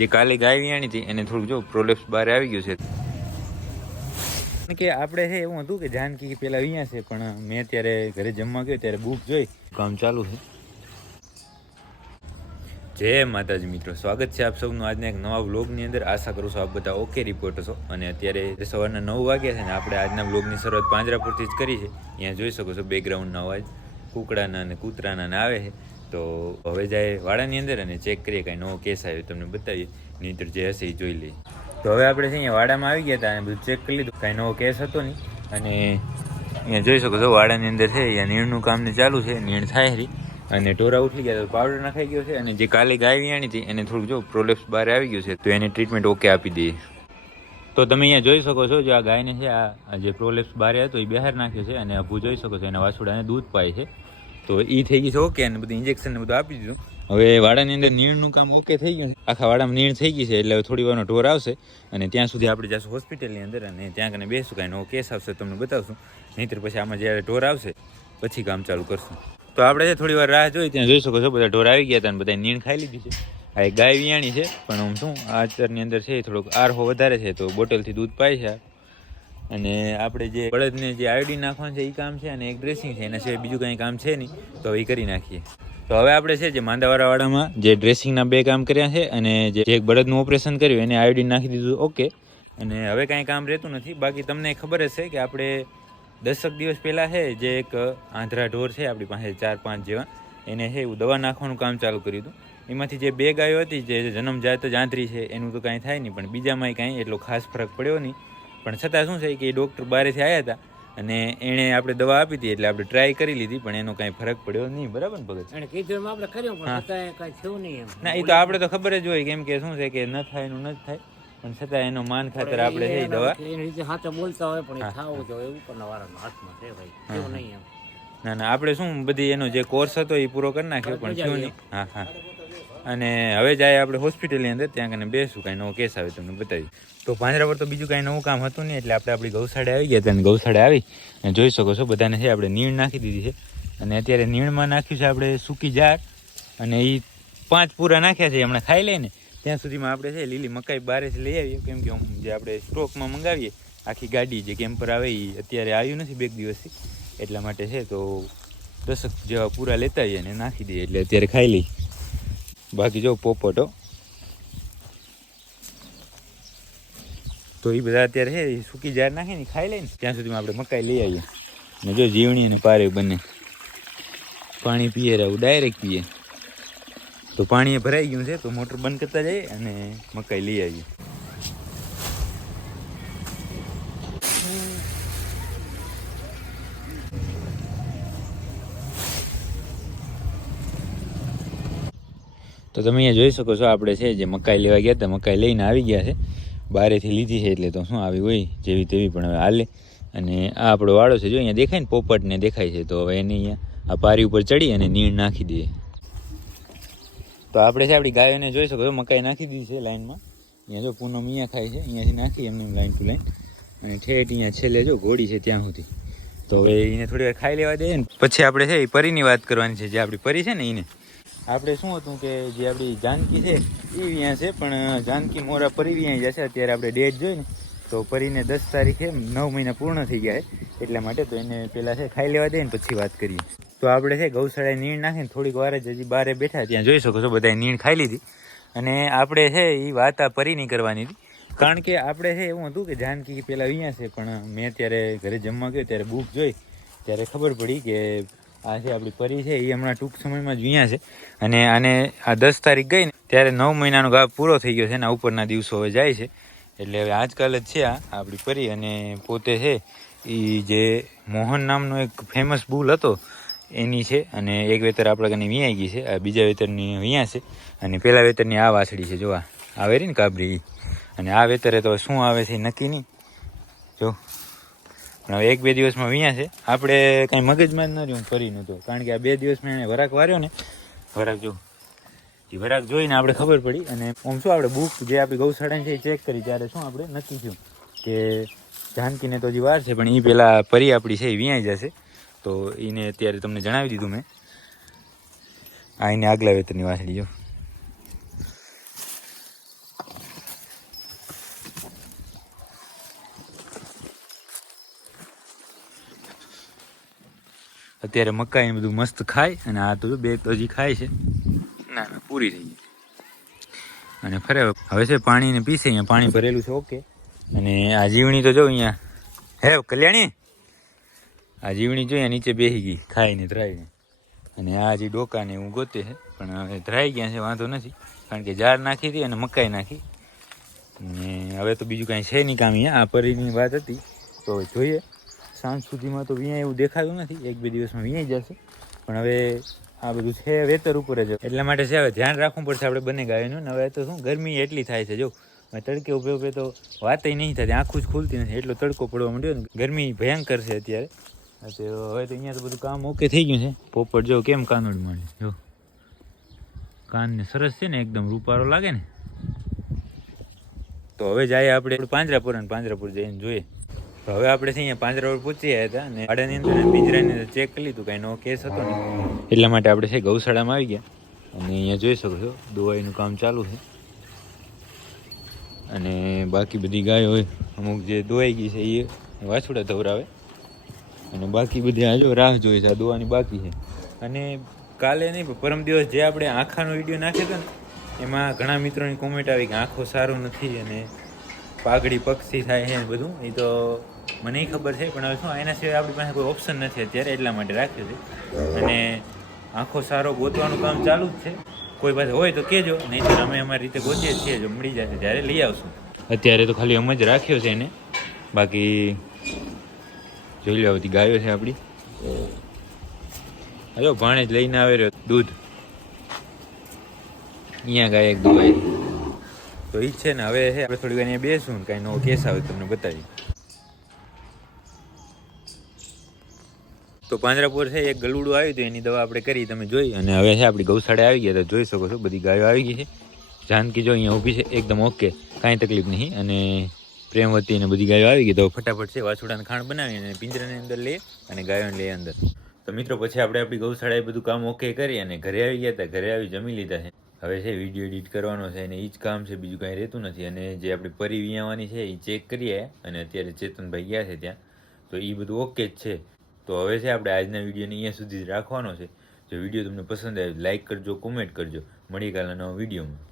જે કાલે ગાય વિયાણી હતી એને થોડુંક જો પ્રોલેપ્સ બહાર આવી ગયું છે કે આપણે છે એવું હતું કે જાનકી પેલા વિયા છે, પણ મેં ત્યારે ઘરે જમવા ગયો ત્યારે બુક જોઈ કામ ચાલુ છે. જય માતાજી મિત્રો, સ્વાગત છે આપ સૌનું આજના એક નવા વ્લોગની અંદર. આશા કરું છું આપ બધા ઓકે રિપોર્ટ છો. અને અત્યારે સવારના 9 વાગ્યા છે ને આપણે આજના વ્લોગની શરૂઆત પાંજરાપુરથી જ કરી છે. અહીંયા જોઈ શકો છો બેકગ્રાઉન્ડનો અવાજ કુકડાના અને કૂતરાના આવે છે. તો હવે જાય વાડાની અંદર અને ચેક કરીએ કાંઈ નવો કેસ આવ્યો તમને બતાવીએ, નહીંતર જે હશે એ જોઈ લઈએ. તો હવે આપણે છે અહીંયા વાડામાં આવી ગયા હતા અને બધું ચેક કરી લીધું, કાંઈ નવો કેસ હતો નહીં. અને અહીંયા જોઈ શકો છો વાડાની અંદર છે અહીંયા નીણનું કામ ને ચાલુ છે, નીણ થાય રહી. અને ઢોરા ઉઠી ગયા તો પાવડર નખાઈ ગયો છે. અને જે કાલે ગાય વિયાણી હતી એને થોડુંક જો પ્રોલેપ્સ બહાર આવી ગયું છે, તો એની ટ્રીટમેન્ટ ઓકે આપી દઈએ. તો તમે અહીંયા જોઈ શકો છો જે આ ગાયને છે આ જે પ્રોલેપ્સ બહાર હતો એ બહાર નાખ્યો છે. અને અભૂ જોઈ શકો છો એના વાછુડાને દૂધ પાય છે, તો એ થઈ ગયું છે ઓકે. અને બધું ઇન્જેક્શન ને બધું આપી દીધું. હવે વાડાની અંદર નીણનું કામ ઓકે થઈ ગયું છે, આખા વાડામાં નીણ થઈ ગઈ છે. એટલે હવે થોડી વારનો ઢોર આવશે અને ત્યાં સુધી આપણે જઈશું હોસ્પિટલની અંદર અને ત્યાં કને બેસું, કાંઈ નવો કેસ આવશે તમને બતાવશું. નહીંતર પછી આમાં જ્યારે ઢોર આવશે પછી કામ ચાલુ કરશું. તો આપણે છે થોડી વાર રાહ જોઈ, ત્યાં જોઈ શકો છો બધા ઢોર આવી ગયા હતા અને બધા નીણ ખાઈ લીધી છે. આ એક ગાય વિયાણી છે, પણ હું શું આ ચરની અંદર છે થોડોક આરહો વધારે છે, તો બોટલથી દૂધ પાય છે. અને આપણે જે બળદને જે આયોડીન નાખવાનું છે એ કામ છે, અને એક ડ્રેસિંગ છે. એના સિવાય બીજું કંઈ કામ છે નહીં, તો એ કરી નાખીએ. તો હવે આપણે છે જે માંદાવાળાવાડામાં જે ડ્રેસિંગના 2 કામ કર્યા છે અને જે એક બળદનું ઓપરેશન કર્યું એને આયોડીન નાખી દીધું ઓકે. અને હવે કાંઈ કામ રહેતું નથી. બાકી તમને ખબર જ છે કે આપણે 10 દિવસ પહેલાં છે જે એક આંધ્રા ઢોર છે આપણી પાસે 4-5 જેવા, એને છે એવું દવા નાખવાનું કામ ચાલુ કર્યું હતું. એમાંથી જે 2 ગાયો હતી જે જન્મજાત જ આંતરી છે એનું તો કાંઈ થાય નહીં, પણ બીજામાંય કાંઈ એટલો ખાસ ફરક પડ્યો નહીં. પણ છતાં શું છે કે એ ડૉક્ટર બહારેથી આવ્યા હતા અને એણે આપણે દવા આપી હતી, એટલે આપણે ટ્રાય કરી લીધી, પણ એનો કાંઈ ફરક પડ્યો નહીં. બરાબર ને ભગત? એને કીધું આપણે કર્યું પણ કાંઈ થયું નહીં. ના, એ તો આપણે તો ખબર જ હોય, કેમ કે શું છે કે ન થાય એનું ન થાય, પણ છતાં એનો માન ખાતર આપણે છે દવા એની રીતે સાચો બોલતા હોય પણ ખાવું જોઈએ ઉપરના વાળાનો હાથમાં છે ભાઈ, એવું નહીં એમ. ના ના, આપણે શું બધી એનો જે કોર્સ હતો એ પૂરો કરી નાખ્યો, પણ થયું નહીં. હા હા. અને હવે જાય આપણે હોસ્પિટલની અંદર, ત્યાં કને બેસું, કાંઈ નવો કેસ આવે તમને બતાવી. તો પાંજરા પર તો બીજું કાંઈ નવું કામ હતું નહીં, એટલે આપણે આપણી ગૌશાળે આવી ગયા હતા. અને ગૌશાળે આવી અને જોઈ શકો છો બધાને છે આપણે નીણ નાખી દીધી છે. અને અત્યારે નીણમાં નાખ્યું છે આપણે સૂકી જાર, અને એ 5 પૂરા નાખ્યા છે. હમણાં ખાઈ લઈને ત્યાં સુધીમાં આપણે છે લીલી મકાઈ બહારેથી લઈ આવીએ, કેમ કે જે આપણે સ્ટોકમાં મંગાવીએ આખી ગાડી જે કેમ્પર આવે એ અત્યારે આવ્યું નથી 2 દિવસથી, એટલા માટે છે. તો 10 જેવા પૂરા લેતા આવીએ અને નાખી દઈએ, એટલે અત્યારે ખાઈ લઈ. બાકી જો પોપટો તો એ બધા અત્યારે છે સૂકી જાર નાખીને ખાઈ લઈને ત્યાં સુધીમાં આપણે મકાઈ લઈ આવીએ. અને જો જીવણી અને પારે બંને પાણી પીએ રહું, ડાયરેક્ટ પીએ. તો પાણી એ ભરાઈ ગયું છે, તો મોટર બંધ કરતા જઈએ અને મકાઈ લઈ આવીએ. તો તમે અહીંયા જોઈ શકો છો આપણે છે જે મકાઈ લેવા ગયા હતા, મકાઈ લઈને આવી ગયા છે. બહારેથી લીધી છે એટલે તો શું આવી હોય જેવી તેવી, પણ હવે હાલે. અને આ આપણો વાળો છે, જો અહીંયા દેખાય ને પોપટને દેખાય છે. તો હવે એને અહીંયા આ પારી ઉપર ચડી અને નીણ નાખી દઈએ. તો આપણે છે આપણી ગાયોને જોઈ શકો છો મકાઈ નાખી દીધી છે લાઈનમાં. અહીંયા જો પૂનમ અહીંયા ખાય છે, અહીંયાથી નાખી એમને લાઈન ટુ લાઈન. અને ઠેઠ અહીંયા છેલ્લે જો ઘોડી છે ત્યાં સુધી. તો હવે એને થોડી વાર ખાઈ લેવા દઈએ ને પછી આપણે છે એ પરીની વાત કરવાની છે. જે આપણી પરી છે ને એને આપણે શું હતું કે જે આપણી જાનકી છે એ વ્યાં છે, પણ જાનકી મોરા પરી વ્યાં જશે. અત્યારે આપણે ડેટ જોઈ ને તો પરીને 10 તારીખે 9 મહિના પૂર્ણ થઈ ગયા છે, એટલા માટે. તો એને પહેલાં છે ખાઈ લેવા દઈએ ને પછી વાત કરીએ. તો આપણે છે ગૌશાળાએ નીણ નાખીને થોડીક વાર જ હજી બહાર બેઠા, ત્યાં જોઈ શકો છો બધાએ નીણ ખાઈ લીધી. અને આપણે છે એ વાત આ પરીની કરવાની હતી, કારણ કે આપણે છે એવું હતું કે જાનકી પહેલાં વ્યાં છે, પણ મેં ત્યારે ઘરે જમવા ગયો ત્યારે બુક જોઈ ત્યારે ખબર પડી કે આ છે આપણી પરી છે એ હમણાં ટૂંક સમયમાં જ વ્યાં છે. અને આને આ 10 તારીખ ગઈ ને ત્યારે 9 મહિનાનો ગાભ પૂરો થઈ ગયો છે, એના ઉપરના દિવસો હવે જાય છે. એટલે હવે આજકાલ જ છે આ આપણી પરી. અને પોતે છે એ જે મોહન નામનો એક ફેમસ બુલ હતો એની છે. અને એક વેતર આપણે કને વિયાઈ ગઈ છે, આ બીજા વેતરની વિયા છે. અને પહેલા વેતરની આ વાછડી છે, જોવા આવે રહી ને કાબરી. અને આ વેતરે તો શું આવે છે નક્કી નહીં, જો. પણ હવે 1-2 દિવસમાં વિયા છે. આપણે કાંઈ મગજમાં જ ન રહ્યું પરીનું તો, કારણ કે આ 2 દિવસમાં એને વરાક વાર્યો ને, વરાક જો એ વરાક જોઈને આપણે ખબર પડી. અને આમ શું આપણે બુક જે આપણી ગૌશાળાની છે એ ચેક કરી ત્યારે શું આપણે નક્કી થયું કે જાનકીને તો હજી વાર છે, પણ એ પહેલાં પરી આપણી છે એ વિયાઈ જશે. તો એને અત્યારે તમને જણાવી દીધું મેં. આ એને આગલા વેતરની વાછડી જો. અત્યારે મકાઈ બધું મસ્ત ખાય અને આ તો બે તો હજી ખાય છે. ના ના પૂરી થઈ ગઈ અને ફરે હવે છે પાણીને પીસે. અહીંયા પાણી ભરેલું છે ઓકે. અને આ જીવણી તો જો અહીંયા હે કલ્યાણી, આ જીવણી જો અહીંયા નીચે બેસી ગઈ ખાઈને ધરાઈને. અને આ હજી ડોકાને હું ગોતે છે પણ હવે ધરાઈ ગયા છે, વાંધો નથી. કારણ કે જાર નાખી હતી અને મકાઈ નાખી ને હવે તો બીજું કાંઈ છે નહીં કામ. અહીંયા આ પરીની વાત હતી તો જોઈએ. સાંજ સુધીમાં તો વિયા એવું દેખાતું નથી, 1-2 દિવસમાં વિયાઈ જશે. પણ હવે આ બધું છે વેતર ઉપર જ, એટલા માટે છે હવે ધ્યાન રાખવું પડશે આપણે બંને ગાયોનું. હવે તો શું ગરમી એટલી થાય છે, જો તડકે ઉભે ઉભે તો વાતય નહીં થતી, આંખું જ ખુલતી નથી, એટલો તડકો પડવા માંડ્યો ને. ગરમી ભયંકર છે અત્યારે. તો હવે તો અહીંયા તો બધું કામ ઓકે થઈ ગયું છે. પોપટ જો કેમ કાનોડ માંડે, જો કાનને સરસ છે ને, એકદમ રૂપારો લાગે ને. તો હવે જાય આપણે પાંજરાપુર, અને પાંજરાપુર જઈને જોઈએ. તો હવે આપણે અહીંયા પાંજરાપુર પહોંચી ગયા હતા અને ગાડાની અંદર પિંજરાની અંદર ચેક કરી લીધું, કાંઈ નો કેસ હતો ને. એટલા માટે આપણે છે ગૌશાળામાં આવી ગયા. અને અહીંયા જોઈ શકો છો દવાઈનું કામ ચાલુ છે. અને બાકી બધી ગાયો હોય અમુક જે દોવાઈ ગઈ છે એ વાછુડા ધવરાવે. અને બાકી બધી આ જો રાહ જોઈ છે, આ દોવાની બાકી છે. અને કાલે નહીં પણ પરમ દિવસ જે આપણે આંખાનો વિડીયો નાખ્યો હતો ને, એમાં ઘણા મિત્રોની કોમેન્ટ આવી કે આંખો સારું નથી અને પાઘડી પક્ષી થાય છે બધું. એ તો મને ખબર છે, પણ હવે શું એના સિવાય આપણી પાસે કોઈ ઓપ્શન નથી અત્યારે, એટલા માટે રાખ્યો છે. અને આંખો સારો ગોતવાનું કામ ચાલુ જ છે. કોઈ પાસે હોય તો કહેજો, નહીં તો અમે અમારી રીતે ગોતીએ છીએ. જો મળી જશે ત્યારે લઈ આવશું. અત્યારે તો ખાલી અમે જ રાખ્યો છે એને. બાકી જોઈ લો બધી ગાયો છે આપણી. હાલો ભાણે જ લઈને આવે રહ્યો દૂધ. અહીંયા ગાય એક દોવાય તો ઈ છે ને. હવે આપણે થોડી વાર અહીંયા બેસું ને કાંઈ નવો કેસ આવે તમને બતાવી. તો પાંજરાપુર છે એક ગલુડું આવ્યું હતું, એની દવા આપણે કરી તમે જોઈ. અને હવે છે આપણી ગૌશાળા આવી ગયા, તો જોઈ શકો છો બધી ગાયો આવી ગઈ છે. જાનકી જો અહીંયા ઊભી છે એકદમ ઓકે, કાંઈ તકલીફ નહીં. અને પ્રેમવતી ને બધી ગાયો આવી ગઈ. તો ફટાફટ છે વાછુડાને ખાણ બનાવી અને પિંજરાની અંદર લઈએ અને ગાયોને લઈએ અંદર. તો મિત્રો પછી આપણે આપણી ગૌશાળાએ બધું કામ ઓકે કરી અને ઘરે આવી ગયા હતા. ઘરે આવી જમી લીધા છે. હવે છે વિડીયો એડિટ કરવાનો છે અને એ જ કામ છે, બીજું કાંઈ રહેતું નથી. અને જે આપણી પરી વિયાવાની છે એ ચેક કરીએ. અને અત્યારે ચેતનભાઈ ગયા છે ત્યાં, તો એ બધું ઓકે જ છે. તો હવે છે આપણે આજના વિડીયોને અહીંયા સુધી જ રાખવાનો છે. જો વિડીયો તમને પસંદ આવે લાઇક કરજો, કોમેન્ટ કરજો. મળીએ કાલના નવા વિડીયોમાં.